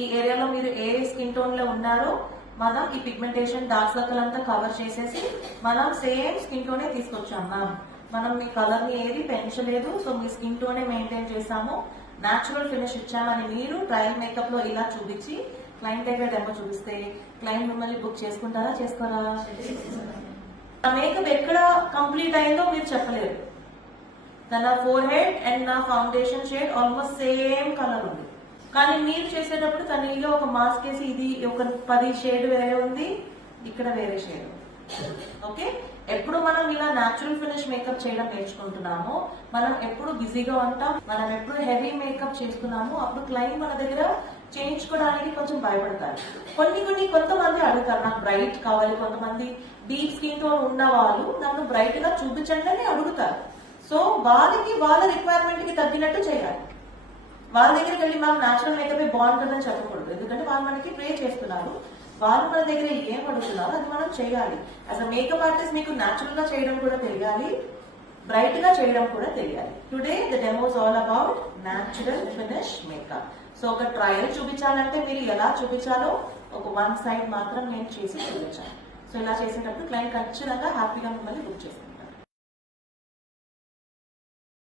ఈ ఏరియాలో మీరు ఏ స్కిన్ టోన్ లో ఉన్నారో మనం ఈ పిగ్మెంటేషన్ డార్క్ సర్కిల్ అంతా కవర్ చేసేసి మనం సేమ్ స్కిన్ టోనే తీసుకొచ్చాం మ్యామ్. మనం మీ కలర్ ని ఏది పెంచలేదు, సో మీ స్కిన్ టోనే మెయింటైన్ చేసాము, న్యాచురల్ ఫినిష్ ఇచ్చామని మీరు ట్రయల్ మేకప్ లో ఇలా చూపించి క్లయింట్ దగ్గర డెమో చూపిస్తే క్లయింట్ మిమ్మల్ని బుక్ చేసుకుంటారా చేసుకోరా? మేకప్ ఎక్కడ కంప్లీట్ అయిందో మీరు చెప్పలేరు. నా ఫోర్ హెడ్ అండ్ నా foundation shade almost same colour ఉంది, కానీ మీరు చేసేటప్పుడు తనలో ఒక మాస్క్ వేసి ఇది ఒక 10 షేడ్ వేరే ఉంది, ఇక్కడ వేరే షేడ్. ఓకే, ఎప్పుడు మనం ఇలా న్యాచురల్ ఫినిష్ మేకప్ చేయడం నేర్చుకుంటున్నామో, మనం ఎప్పుడు బిజీగా ఉంటాం, మనం ఎప్పుడు హెవీ మేకప్ చేస్తున్నామో అప్పుడు క్లయింట్ మన దగ్గర చేయించుకోవడానికి కొంచెం భయపడతారు. కొంతమంది అడుగుతారు నాకు బ్రైట్ కావాలి, కొంతమంది డీప్ స్కిన్ టోన్ ఉన్న వాళ్ళు నన్ను బ్రైట్ గా చూపించండి అని అడుగుతారు. సో వాళ్ళ రిక్వైర్మెంట్ కి తగ్గినట్టు చేయాలి. వాళ్ళ దగ్గరికి వెళ్ళి మనం న్యాచురల్ మేకప్ బాగుంటుందని చెప్పకూడదు, ఎందుకంటే వాళ్ళు మనకి ప్రే చేస్తున్నారు. వాళ్ళు మన దగ్గర ఏం అడుగుతున్నారో అది మనం చేయాలి. యాజ్ అ మేకప్ ఆర్టిస్ట్ మీకు న్యాచురల్ గా చేయడం కూడా తెలియాలి, బ్రైట్ గా చేయడం కూడా తెలియాలి. Today the demos all about natural finish makeup. So ఒక ట్రయల్ చూపించాలంటే మీరు ఎలా చూపించాలో ఒక 1 సైడ్ మాత్రం నేను చేసి చూపించాను. సో ఇలా చేసేటప్పుడు క్లయింట్ ఖచ్చితంగా హ్యాపీగా మిమ్మల్ని బుక్ చేస్తాను.